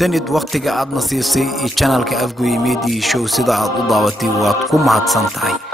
mahadsanid waqtiga aad nasiisay channelka Afgoye Media Show sida aad u daawatay waad ku mahadsantahay.